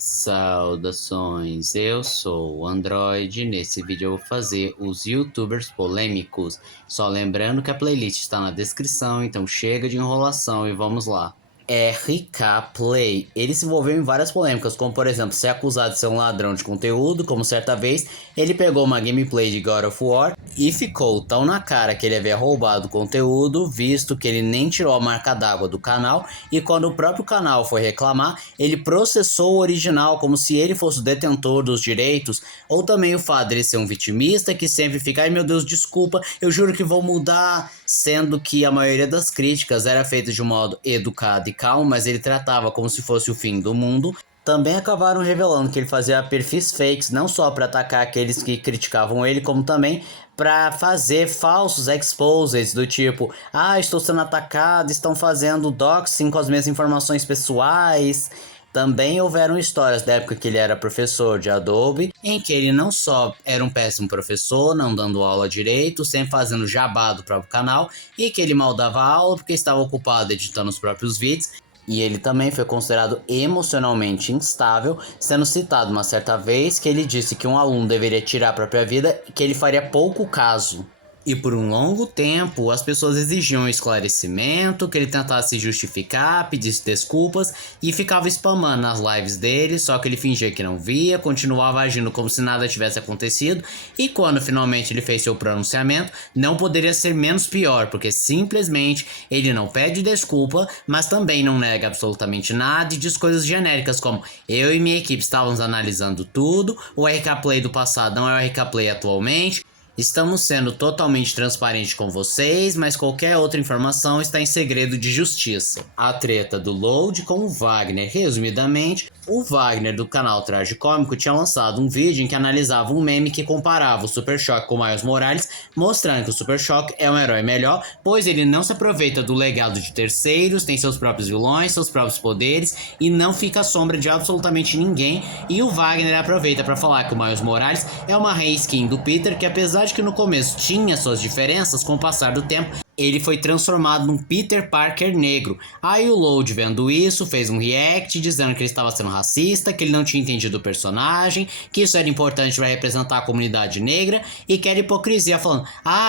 Saudações, eu sou o Android. Nesse vídeo eu vou fazer os youtubers polêmicos. Só lembrando que a playlist está na descrição, então chega de enrolação e vamos lá. RK Play. Ele se envolveu em várias polêmicas, como por exemplo, ser acusado de ser um ladrão de conteúdo, como certa vez ele pegou uma gameplay de God of War e ficou tão na cara que ele havia roubado conteúdo, visto que ele nem tirou a marca d'água do canal, e quando o próprio canal foi reclamar, ele processou o original como se ele fosse o detentor dos direitos, ou também o fato de ele ser um vitimista que sempre fica, ai meu Deus, desculpa, eu juro que vou mudar, sendo que a maioria das críticas era feita de um modo educado e calmo, mas ele tratava como se fosse o fim do mundo. Também acabaram revelando que ele fazia perfis fakes, não só para atacar aqueles que criticavam ele, como também para fazer falsos exposes do tipo, estou sendo atacado, estão fazendo doxing com as minhas informações pessoais. Também houveram histórias da época que ele era professor de Adobe, em que ele não só era um péssimo professor, não dando aula direito, sempre fazendo jabá do próprio canal, e que ele mal dava aula porque estava ocupado editando os próprios vídeos, e ele também foi considerado emocionalmente instável, sendo citado uma certa vez que ele disse que um aluno deveria tirar a própria vida e que ele faria pouco caso. E por um longo tempo, as pessoas exigiam esclarecimento, que ele tentasse se justificar, pedisse desculpas e ficava spamando nas lives dele, só que ele fingia que não via, continuava agindo como se nada tivesse acontecido, e quando finalmente ele fez seu pronunciamento, não poderia ser menos pior, porque simplesmente ele não pede desculpa, mas também não nega absolutamente nada e diz coisas genéricas como eu e minha equipe estávamos analisando tudo, o RK Play do passado não é o RK Play atualmente. Estamos sendo totalmente transparentes com vocês, mas qualquer outra informação está em segredo de justiça. A treta do Load com o Wagner. Resumidamente, o Wagner do canal Tragicômico tinha lançado um vídeo em que analisava um meme que comparava o Super Choque com o Miles Morales, mostrando que o Super Choque é um herói melhor, pois ele não se aproveita do legado de terceiros, tem seus próprios vilões, seus próprios poderes e não fica à sombra de absolutamente ninguém. E o Wagner aproveita para falar que o Miles Morales é uma reskin do Peter, que apesar de que no começo tinha suas diferenças, com o passar do tempo ele foi transformado num Peter Parker negro. Aí o Load, vendo isso, fez um react dizendo que ele estava sendo racista, que ele não tinha entendido o personagem, que isso era importante para representar a comunidade negra, e que era hipocrisia, falando,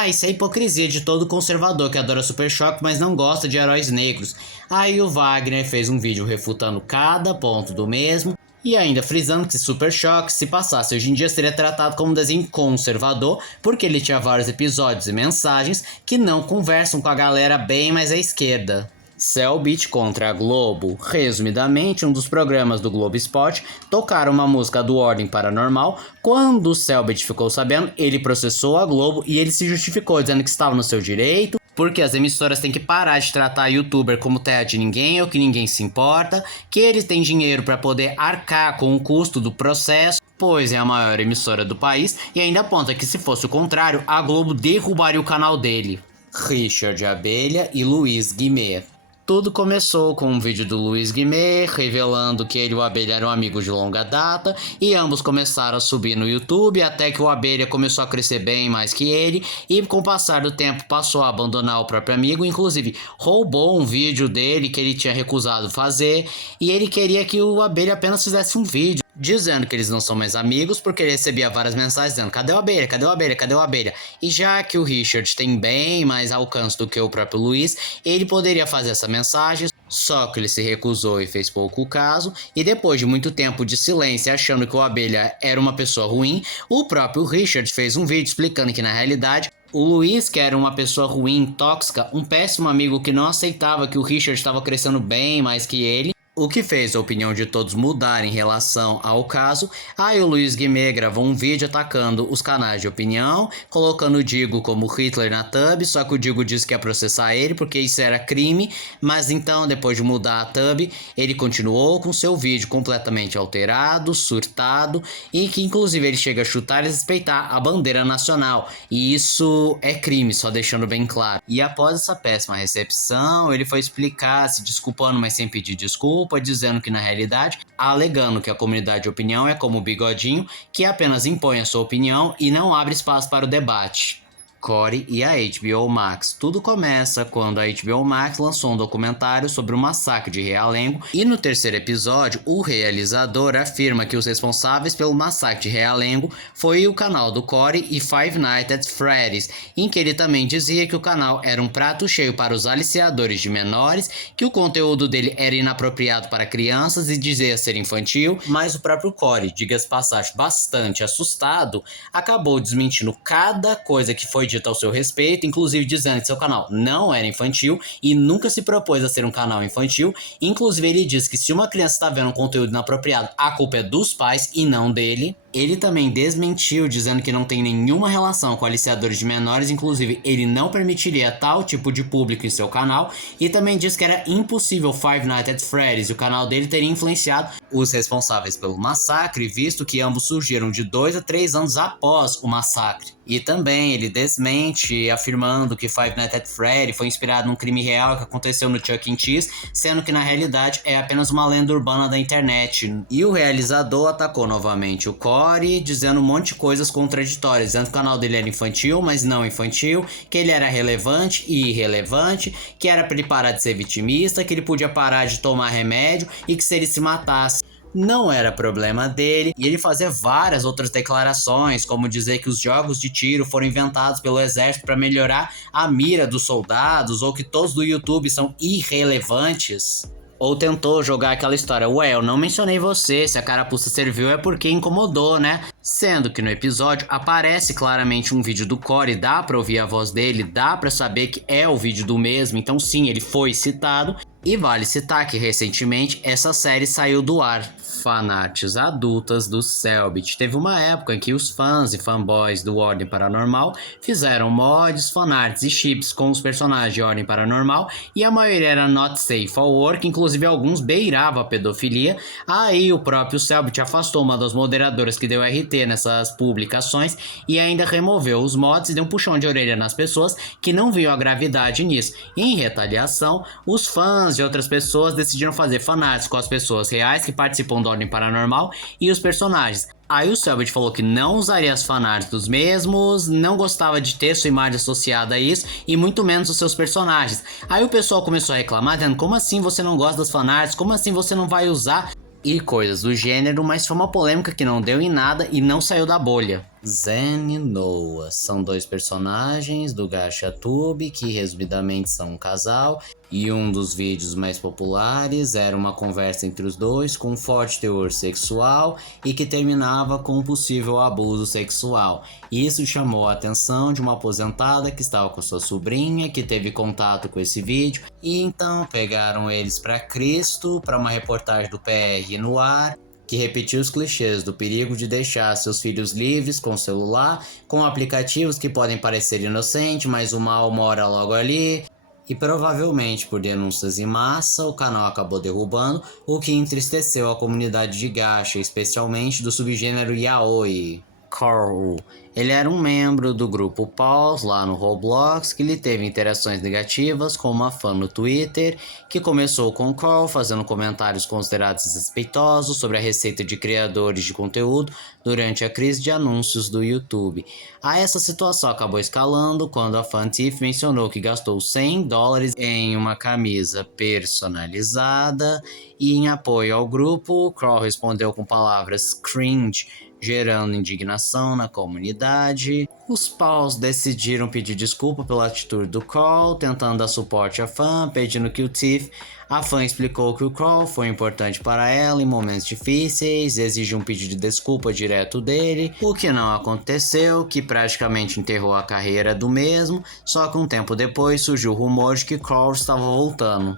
isso é hipocrisia de todo conservador que adora Super Choque, mas não gosta de heróis negros. Aí o Wagner fez um vídeo refutando cada ponto do mesmo, e ainda frisando que Super Choque, se passasse hoje em dia, seria tratado como um desenho conservador, porque ele tinha vários episódios e mensagens que não conversam com a galera bem mais à esquerda. Cellbit contra a Globo. Resumidamente, um dos programas do Globo Esporte tocaram uma música do Ordem Paranormal. Quando o Cellbit ficou sabendo, ele processou a Globo e ele se justificou, dizendo que estava no seu direito, porque as emissoras têm que parar de tratar youtuber como terra de ninguém ou que ninguém se importa, que eles têm dinheiro para poder arcar com o custo do processo, pois é a maior emissora do país, e ainda aponta que se fosse o contrário, a Globo derrubaria o canal dele. Richard Abelha e Luiz Guimê. Tudo começou com um vídeo do Luiz Guimê revelando que ele e o Abelha eram amigos de longa data e ambos começaram a subir no YouTube até que o Abelha começou a crescer bem mais que ele e com o passar do tempo passou a abandonar o próprio amigo, inclusive roubou um vídeo dele que ele tinha recusado fazer e ele queria que o Abelha apenas fizesse um vídeo dizendo que eles não são mais amigos, porque ele recebia várias mensagens dizendo cadê o Abelha, cadê o Abelha, cadê o Abelha? E já que o Richard tem bem mais alcance do que o próprio Luiz, ele poderia fazer essa mensagem, só que ele se recusou e fez pouco caso, e depois de muito tempo de silêncio achando que o Abelha era uma pessoa ruim, o próprio Richard fez um vídeo explicando que na realidade o Luiz, que era uma pessoa ruim, tóxica, um péssimo amigo que não aceitava que o Richard estava crescendo bem mais que ele, o que fez a opinião de todos mudar em relação ao caso. Aí o Luiz Guimê gravou um vídeo atacando os canais de opinião, colocando o Digo como Hitler na thumb, só que o Digo disse que ia processar ele porque isso era crime, mas então depois de mudar a thumb, ele continuou com seu vídeo completamente alterado, surtado, e que inclusive ele chega a chutar e respeitar a bandeira nacional, e isso é crime, só deixando bem claro. E após essa péssima recepção, ele foi explicar, se desculpando, mas sem pedir desculpa, dizendo que na realidade, alegando que a comunidade de opinião é como o Bigodinho, que apenas impõe a sua opinião e não abre espaço para o debate. Corey e a HBO Max. Tudo começa quando a HBO Max lançou um documentário sobre o massacre de Realengo e no terceiro episódio o realizador afirma que os responsáveis pelo massacre de Realengo foi o canal do Corey e Five Nights at Freddy's, em que ele também dizia que o canal era um prato cheio para os aliciadores de menores, que o conteúdo dele era inapropriado para crianças e dizia ser infantil, mas o próprio Corey, diga-se passagem, bastante assustado, acabou desmentindo cada coisa que foi dita ao seu respeito, inclusive dizendo que seu canal não era infantil e nunca se propôs a ser um canal infantil. Inclusive ele diz que se uma criança está vendo um conteúdo inapropriado, a culpa é dos pais e não dele. Ele também desmentiu, dizendo que não tem nenhuma relação com aliciadores de menores, inclusive ele não permitiria tal tipo de público em seu canal, e também disse que era impossível Five Nights at Freddy's e o canal dele teria influenciado os responsáveis pelo massacre, visto que ambos surgiram de 2 a 3 anos após o massacre. E também ele desmente, afirmando que Five Nights at Freddy foi inspirado num crime real que aconteceu no Chuck E. Cheese, sendo que na realidade é apenas uma lenda urbana da internet. E o realizador atacou novamente o Corey, dizendo um monte de coisas contraditórias, dizendo que o canal dele era infantil, mas não infantil, que ele era relevante e irrelevante, que era pra ele parar de ser vitimista, que ele podia parar de tomar remédio e que se ele se matasse não era problema dele, e ele fazia várias outras declarações, como dizer que os jogos de tiro foram inventados pelo exército para melhorar a mira dos soldados, ou que todos do YouTube são irrelevantes. Ou tentou jogar aquela história, ué, eu não mencionei você, se a carapuça serviu é porque incomodou, né? Sendo que no episódio aparece claramente um vídeo do Corey, dá pra ouvir a voz dele, dá pra saber que é o vídeo do mesmo, então sim, ele foi citado. E vale citar que recentemente essa série saiu do ar. Fanarts adultas do Cellbit. Teve uma época em que os fãs e fanboys do Ordem Paranormal fizeram mods, fanarts e chips com os personagens de Ordem Paranormal, e a maioria era not safe for work, inclusive alguns beiravam a pedofilia. Aí o próprio Cellbit afastou uma das moderadoras que deu RT nessas publicações e ainda removeu os mods e deu um puxão de orelha nas pessoas que não viam a gravidade nisso. Em retaliação, os fãs e outras pessoas decidiram fazer fanarts com as pessoas reais que participam do Ordem Paranormal e os personagens. Aí o Cellbit falou que não usaria as fanarts dos mesmos, não gostava de ter sua imagem associada a isso e muito menos os seus personagens. Aí o pessoal começou a reclamar, dizendo, como assim você não gosta das fanarts, como assim você não vai usar? E coisas do gênero, mas foi uma polêmica que não deu em nada e não saiu da bolha. Zen e Noah são dois personagens do GachaTube que resumidamente são um casal, e um dos vídeos mais populares era uma conversa entre os dois com um forte teor sexual e que terminava com um possível abuso sexual. Isso chamou a atenção de uma aposentada que estava com sua sobrinha, que teve contato com esse vídeo, e então pegaram eles para Cristo, para uma reportagem do PR no ar, que repetiu os clichês do perigo de deixar seus filhos livres com celular, com aplicativos que podem parecer inocentes, mas o mal mora logo ali. E provavelmente por denúncias em massa, o canal acabou derrubando, o que entristeceu a comunidade de gacha, especialmente do subgênero yaoi. Carl. Ele era um membro do grupo Pause lá no Roblox, que lhe teve interações negativas com uma fã no Twitter, que começou com Carl fazendo comentários considerados desrespeitosos sobre a receita de criadores de conteúdo durante a crise de anúncios do YouTube. Aí essa situação acabou escalando quando a fã Tiff mencionou que gastou $100 em uma camisa personalizada, e em apoio ao grupo, Carl respondeu com palavras cringe, gerando indignação na comunidade. Os paus decidiram pedir desculpa pela atitude do Carl, tentando dar suporte à fã, pedindo que o Tiff. A fã explicou que o Carl foi importante para ela em momentos difíceis, exigiu um pedido de desculpa direto dele, o que não aconteceu, que praticamente enterrou a carreira do mesmo, só que um tempo depois surgiu o rumor de que Carl estava voltando.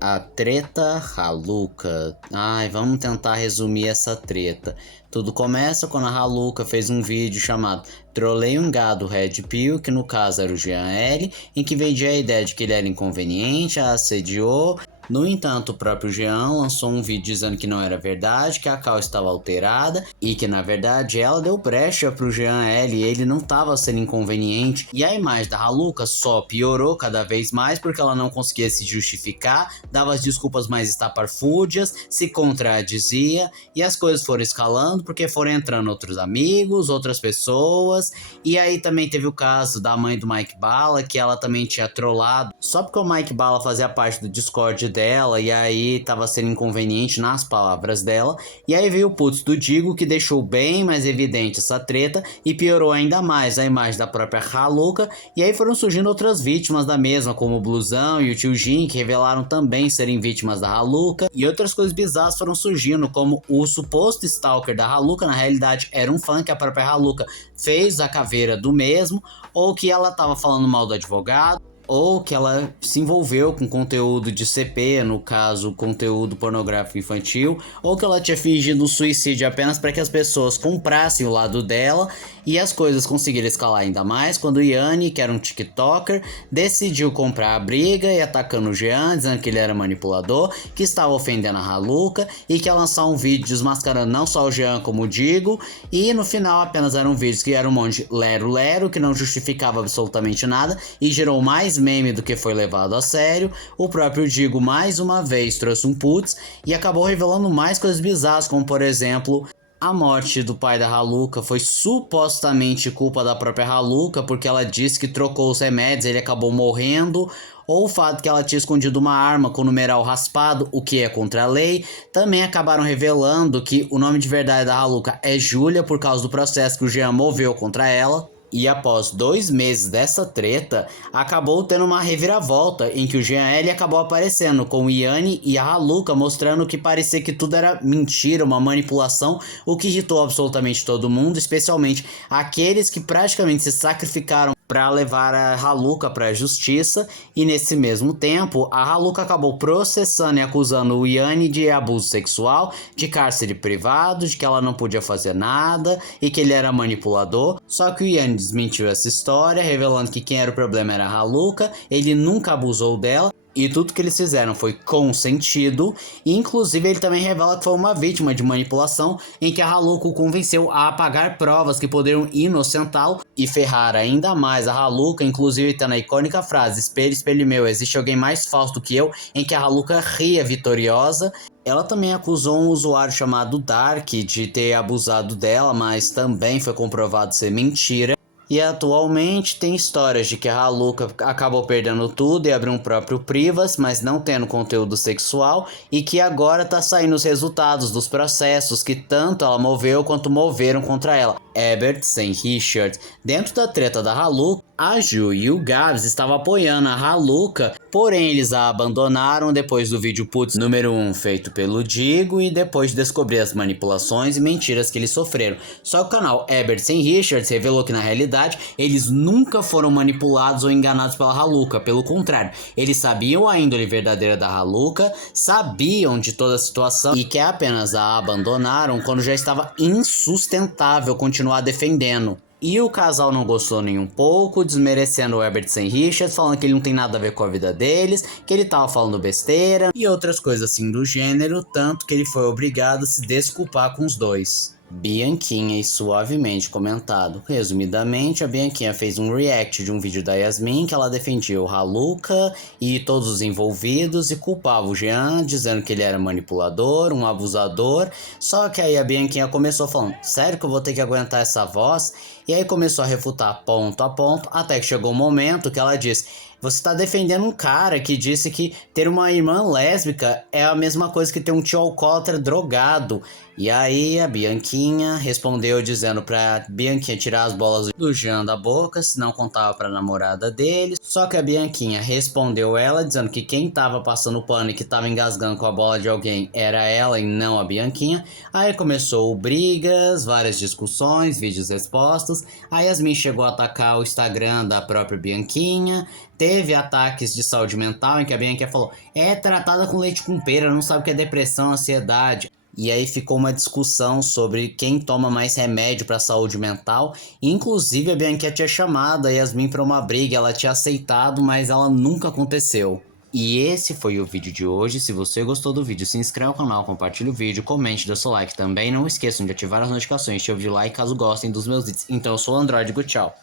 A treta Haluka. Vamos tentar resumir essa treta. Tudo começa quando a Haluka fez um vídeo chamado Trolei um gado Red Pill, que no caso era o Jean L, em que vendia a ideia de que ele era inconveniente, a assediou No entanto, o próprio Jean lançou um vídeo dizendo que não era verdade, que a Cal estava alterada e que na verdade ela deu brecha pro Jean L e ele não estava sendo inconveniente. E a imagem da Haluca só piorou cada vez mais porque ela não conseguia se justificar, dava as desculpas mais estapafúrdias, se contradizia e as coisas foram escalando porque foram entrando outros amigos, outras pessoas. E aí também teve o caso da mãe do Mike Bala, que ela também tinha trollado só porque o Mike Bala fazia parte do Discord dela e aí tava sendo inconveniente nas palavras dela. E aí veio o putz do Digo, que deixou bem mais evidente essa treta e piorou ainda mais a imagem da própria Haluca. E aí foram surgindo outras vítimas da mesma, como o Blusão e o Tio Jin, que revelaram também serem vítimas da Haluca. E outras coisas bizarras foram surgindo, como o suposto stalker da Haluca, na realidade era um fã que a própria Haluca fez a caveira do mesmo, ou que ela tava falando mal do advogado, ou que ela se envolveu com conteúdo de CP, no caso, conteúdo pornográfico infantil, ou que ela tinha fingido um suicídio apenas para que as pessoas comprassem o lado dela, e as coisas conseguiram escalar ainda mais quando o Yanni, que era um TikToker, decidiu comprar a briga e atacando o Jean, dizendo que ele era manipulador, que estava ofendendo a Haluca e que ia lançar um vídeo desmascarando não só o Jean como o Digo, e no final apenas eram vídeos que eram um monte de lero-lero, que não justificava absolutamente nada e gerou mais meme do que foi levado a sério. O próprio Digo mais uma vez trouxe um putz e acabou revelando mais coisas bizarras, como por exemplo, a morte do pai da Haluca foi supostamente culpa da própria Haluca, porque ela disse que trocou os remédios, ele acabou morrendo, ou o fato que ela tinha escondido uma arma com o numeral raspado, o que é contra a lei. Também acabaram revelando que o nome de verdade da Haluca é Júlia, por causa do processo que o Jean moveu contra ela. E após 2 meses dessa treta, acabou tendo uma reviravolta em que o Jean L acabou aparecendo com o Yanni e a Haluca, mostrando que parecia que tudo era mentira, uma manipulação, o que irritou absolutamente todo mundo, especialmente aqueles que praticamente se sacrificaram para levar a Haluca para a justiça. E nesse mesmo tempo, a Haluca acabou processando e acusando o Yanni de abuso sexual, de cárcere privado, de que ela não podia fazer nada e que ele era manipulador. Só que o Yanni desmentiu essa história, revelando que quem era o problema era a Haluca, ele nunca abusou dela. E tudo que eles fizeram foi consentido, e inclusive ele também revela que foi uma vítima de manipulação, em que a Haluca o convenceu a apagar provas que poderiam inocentá-lo e ferrar ainda mais a Haluca. Inclusive tá na icônica frase, espelho, espelho meu, existe alguém mais falso do que eu, em que a Haluca ria vitoriosa. Ela também acusou um usuário chamado Dark de ter abusado dela, mas também foi comprovado ser mentira. E atualmente tem histórias de que a Haluca acabou perdendo tudo e abriu um próprio Privas, mas não tendo conteúdo sexual, e que agora tá saindo os resultados dos processos que tanto ela moveu quanto moveram contra ela. Ebert sem Richard. Dentro da treta da Haluca, a Ju e o Gabs estavam apoiando a Haluca, porém eles a abandonaram depois do vídeo putz número 1 feito pelo Digo e depois de descobrir as manipulações e mentiras que eles sofreram. Só que o canal Ebert sem Richards revelou que na realidade eles nunca foram manipulados ou enganados pela Haluca, pelo contrário, eles sabiam a índole verdadeira da Haluca, sabiam de toda a situação e que apenas a abandonaram quando já estava insustentável continuar defendendo. E o casal não gostou nem um pouco, desmerecendo o Ebert sem Richards, falando que ele não tem nada a ver com a vida deles, que ele tava falando besteira e outras coisas assim do gênero, tanto que ele foi obrigado a se desculpar com os dois. Bianquinha e suavemente comentado. Resumidamente, a Bianquinha fez um react de um vídeo da Yasmin que ela defendia o Haluca e todos os envolvidos e culpava o Jean, dizendo que ele era manipulador, um abusador. Só que aí a Bianquinha começou falando, sério que eu vou ter que aguentar essa voz? E aí começou a refutar ponto a ponto, até que chegou um momento que ela disse, você está defendendo um cara que disse que ter uma irmã lésbica é a mesma coisa que ter um tio alcoólatra drogado. E aí a Bianquinha respondeu dizendo pra Bianquinha tirar as bolas do Jean da boca, se não contava pra namorada dele. Só que a Bianquinha respondeu ela dizendo que quem tava passando pano e que tava engasgando com a bola de alguém era ela e não a Bianquinha. Aí começou brigas, várias discussões, vídeos expostos. A Yasmin chegou a atacar o Instagram da própria Bianquinha. Teve ataques de saúde mental em que a Bianquinha falou, é tratada com leite com pera, não sabe o que é depressão, ansiedade. E aí ficou uma discussão sobre quem toma mais remédio para saúde mental. Inclusive a Bianquinha tinha chamado a Yasmin para uma briga, ela tinha aceitado, mas ela nunca aconteceu. E esse foi o vídeo de hoje. Se você gostou do vídeo, se inscreve no canal, compartilhe o vídeo, comente, dê seu like também. Não esqueçam de ativar as notificações, deixe o like caso gostem dos meus vídeos. Então eu sou o Androidigo, tchau!